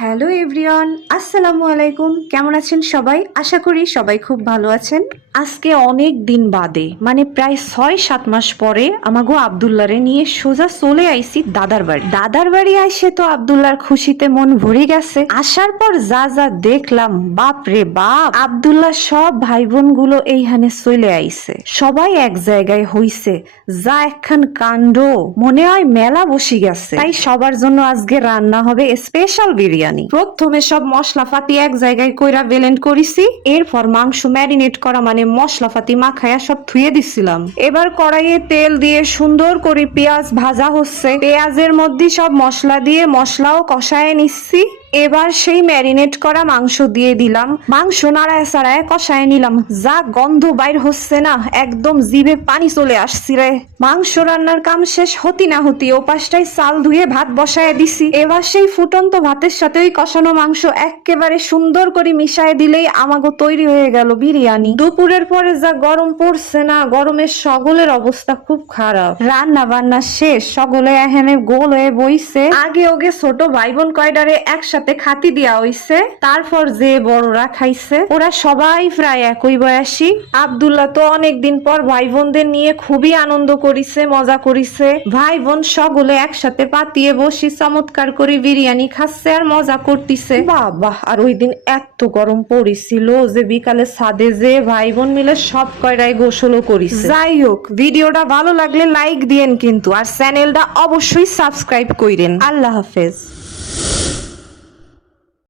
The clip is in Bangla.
হ্যালো এভরিওয়ান, আসসালামু আলাইকুম। কেমন আছেন সবাই? আশা করি সবাই খুব ভালো আছেন। আজকে অনেক দিন বাদে মানে প্রায় 6-7 মাস পরে আমাগো আব্দুল্লাহরে নিয়ে সোজা চলে আইছি দাদার বাড়ি আইসে তো আব্দুল্লাহর খুশিতে মন ভরে গেছে। আসার পর যা যা দেখলাম, বাপ রে বাপ! আব্দুল্লাহ সব ভাই বোন গুলো এইখানে চলে আইছে, সবাই এক জায়গায় হইছে, যা একখান কাণ্ড, মনে হয় মেলা বসে গেছে। তাই সবার জন্য আজকে রান্না হবে স্পেশাল বিরিয়ানি। প্রথমে সব মশলাপাতি এক জায়গায় কইরা ব্লেন্ড করিছি, এরপর মাংস ম্যারিনেট করা মানে মশলাপাতি মাখায়া সব ধুয়ে দিছিলাম। এবার কড়াইয়ে তেল দিয়ে সুন্দর করে পেঁয়াজ ভাজা হচ্ছে, পেঁয়াজের মধ্যে সব মশলা দিয়ে মশলাও কষায় নিচ্ছি। এবার সেই ম্যারিনেট করা মাংস দিয়ে দিলাম, মাংস নাড়ায় সাড়ায় কষায় নিলাম। যা গন্ধ বাইর হচ্ছে না, একদম জিভে পানি চলে আসছি রে। মাংস রান্নার কাম শেষ হতি না হতি ও পাশটায় চাল ধুয়ে ভাত বসায় দিছি। এবার সেই ফুটন্ত ভাতের সাথে ওই কষানো মাংস একেবারে সুন্দর করে মিশায় দিলেই আমাগো তৈরি হয়ে গেল বিরিয়ানি। দুপুরের পরে যা গরম পড়ছে না, গরমের সকলের অবস্থা খুব খারাপ। রান্না বান্না শেষ, সকলে এখানে গোল হয়ে বইছে। আগে ওগে ছোট ভাই বোন কয়ডারে একসাথে খাতি দিয়া হইছে, তারপর যে বড়রা খাইছে ওরা সবাই প্রায় একই বয়সী। আব্দুল্লাহ তো অনেকদিন পর ভাই বোনদের নিয়ে খুবই আনন্দ করিছে, মজা করিছে। ভাই বোন সকলে একসাথে পাতিয়ে বসি চমৎকার করে বিরিয়ানি খাচ্ছে আর মজা করতেছে। বাবা! আর ওই দিন এত গরম পড়েছিল যে বিকালে ছাদে যে ভাই বোন মিলে সব কয়রাই গোসলও করিছে। যাই হোক, ভিডিওটা ভালো লাগলে লাইক দিয়েন কিন্তু, আর চ্যানেলটা অবশ্যই সাবস্ক্রাইব কইরেন। আল্লাহ হাফেজ।